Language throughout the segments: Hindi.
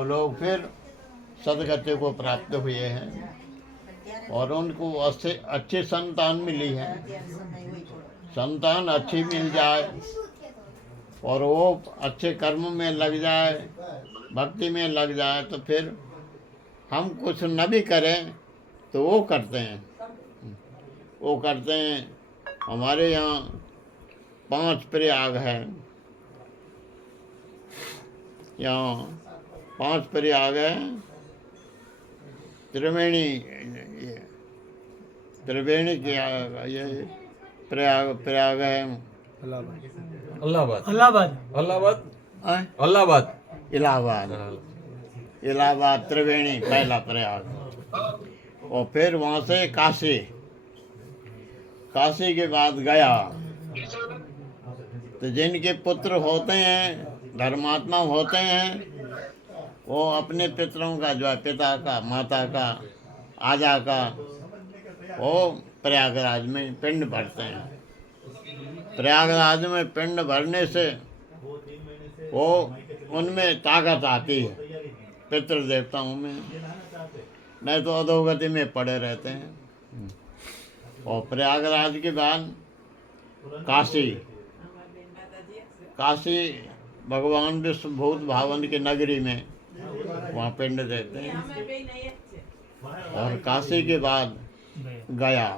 वो लोग फिर सदगति को प्राप्त हुए हैं और उनको अच्छी संतान मिली है। संतान अच्छी मिल जाए और वो अच्छे कर्म में लग जाए, भक्ति में लग जाए, तो फिर हम कुछ न भी करें तो वो करते हैं। वो करते हैं। हमारे यहाँ 5 प्रयाग हैं। यहाँ 5 प्रयाग हैं। त्रिवेणी के ये प्रयाग है। इलाहाबाद त्रिवेणी पहला प्रयाग। और फिर वहाँ से काशी के बाद गया। तो जिनके पुत्र होते हैं, धर्मात्मा होते हैं, वो अपने पितरों का, जो है पिता का, माता का, आजा का, वो प्रयागराज में पिंड भरते हैं। प्रयागराज में पिंड भरने से वो उनमें ताकत आती है, पितृ देवताओं में, नहीं तो अधोगति में पड़े रहते हैं। और प्रयागराज के बाद काशी भगवान विश्वभूत भावन की नगरी में वहाँ पिंड देते हैं। और काशी के बाद गया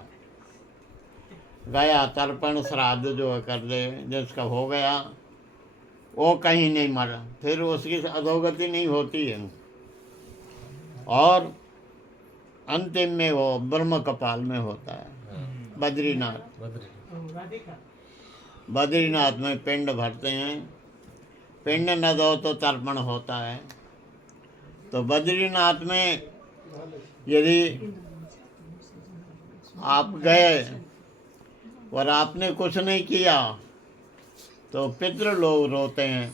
तर्पण श्राद्ध जो कर दे, जिसका हो गया वो कहीं नहीं मरा, फिर उसकी अधोगति नहीं होती है। और अंतिम में वो ब्रह्म कपाल में होता है, बद्रीनाथ में पिंड भरते हैं। पिंड न दो तो तर्पण होता है। तो बद्रीनाथ में यदि आप गए और आपने कुछ नहीं किया तो पितृ लोग रोते हैं।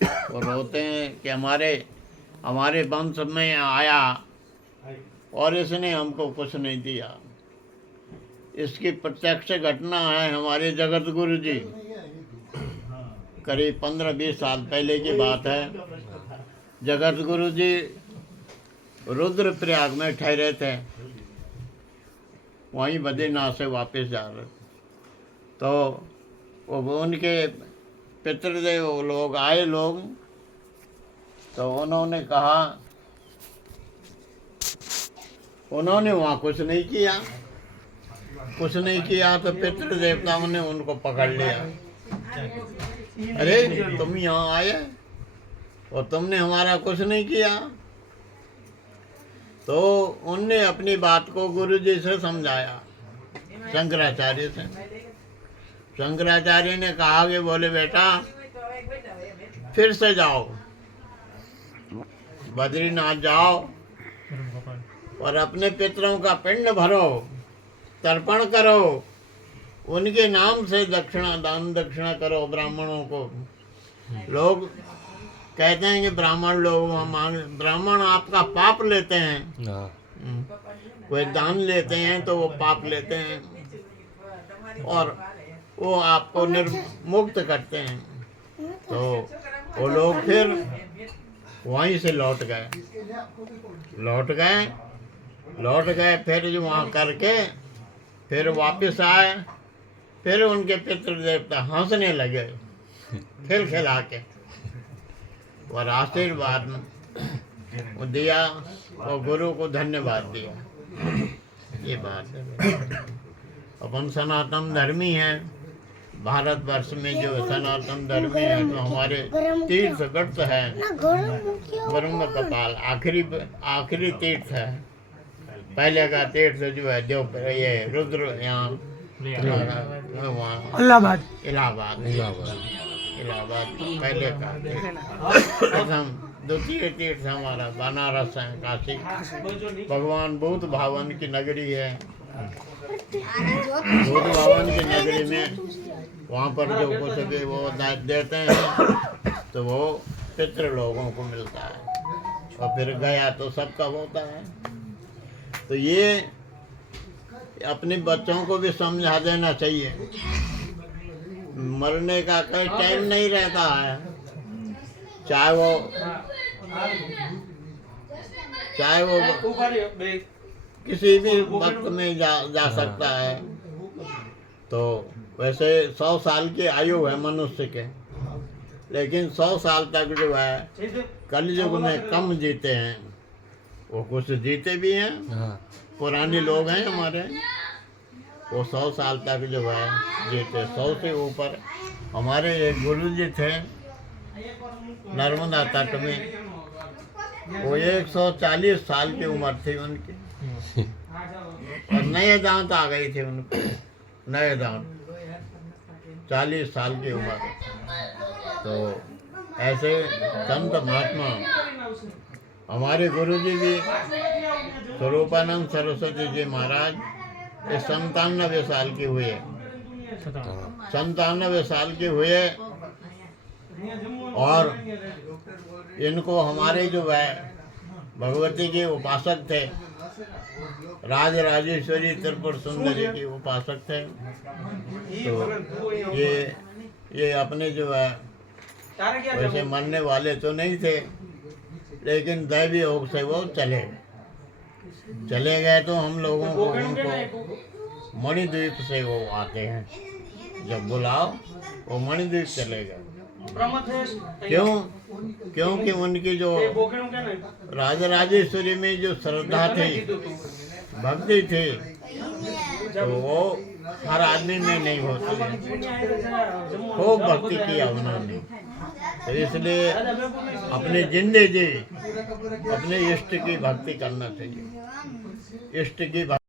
और रोते हैं कि हमारे वंश में आया और इसने हमको कुछ नहीं दिया। इसकी प्रत्यक्ष घटना है हमारे जगत गुरु जी, करीब 15-20 साल पहले की बात है। जगत गुरु जी रुद्रप्रयाग में ठहरे थे, वहीं बद्रीनाथ से वापस जा रहे। तो वो उनके पितृदेव लोग आए तो उन्होंने कहा, उन्होंने वहाँ कुछ नहीं किया तो पितृ देवताओं ने उनको पकड़ लिया। अरे तुम यहाँ आए और तुमने हमारा कुछ नहीं किया। तो उनने अपनी बात को गुरु जी से समझाया, शंकराचार्य से। शंकराचार्य ने कहा कि बोले बेटा फिर से जाओ, बद्रीनाथ जाओ और अपने पितरों का पिंड भरो, तर्पण करो, उनके नाम से दान दक्षिणा करो ब्राह्मणों को। लोग कहते हैं कि ब्राह्मण आपका पाप लेते हैं। कोई दान लेते हैं तो वो पाप लेते हैं और वो आपको निर्मुक्त करते हैं। तो वो लोग फिर वहीं से लौट गए फिर जो वहाँ करके फिर वापस आए। फिर उनके पितृ देवता हंसने लगे खिला के और आशीर्वाद दिया और गुरु को धन्यवाद दिया। ये बात है। अपन सनातन धर्मी हैं, भारतवर्ष में जो सनातन धर्मी है तो हमारे तीर्थ गढ़ है ब्रह्म कपाल, आखिरी तीर्थ है। पहले का तीर्थ जो है ये रुद्र यहाँ इलाहाबाद पहले का प्रथम। द्वितीय तीर्थ हमारा बनारस है, काशी भगवान बुद्ध भावन की नगरी है। बुद्ध भावन की नगरी में वहाँ पर जो कुछ भी वो देते हैं तो वो पितृ लोगों को मिलता है। और फिर गया तो सबका होता है। तो ये अपने बच्चों को भी समझा देना चाहिए, मरने का कोई टाइम नहीं रहता है। चाहे वो चाहे वो किसी भी वक्त में जा सकता है। तो वैसे 100 साल की आयु है मनुष्य के, लेकिन 100 साल तक जो है कलयुग में कम जीते हैं। वो कुछ जीते भी हैं, पुराने लोग हैं हमारे, वो 100 साल तक जो है जीते। 100 से ऊपर हमारे एक गुरु जी थे नर्मदा तट में, वो 140 साल की उम्र थी उनकी, और नए दांत आ गई थी उनको, नए दांत, 40 साल की उम्र। तो ऐसे संत महात्मा हमारे गुरु जी भी स्वरूपानंद सरस्वती जी महाराज 97 साल के हुए, 97 साल के हुए, और इनको हमारे जो है भगवती के उपासक थे, राज राजेश्वरी त्रिपुर सुंदरी के उपासक थे। तो ये अपने जो है वैसे मरने वाले तो नहीं थे, लेकिन दैवी योग से वो चले गए। तो हम लोगों को उनको मणिद्वीप से वो आते हैं, जब बुलाओ वो मणिद्वीप चले गए। क्यों? क्योंकि उनकी जो राजराजेश्वरी में जो श्रद्धा थी, भक्ति थी, तो वो हर आदमी में नहीं होती है। खूब भक्ति किया उन्होंने, तो इसलिए अपनी जिंदगी अपने इष्ट की भक्ति करना चाहिए। इष्ट की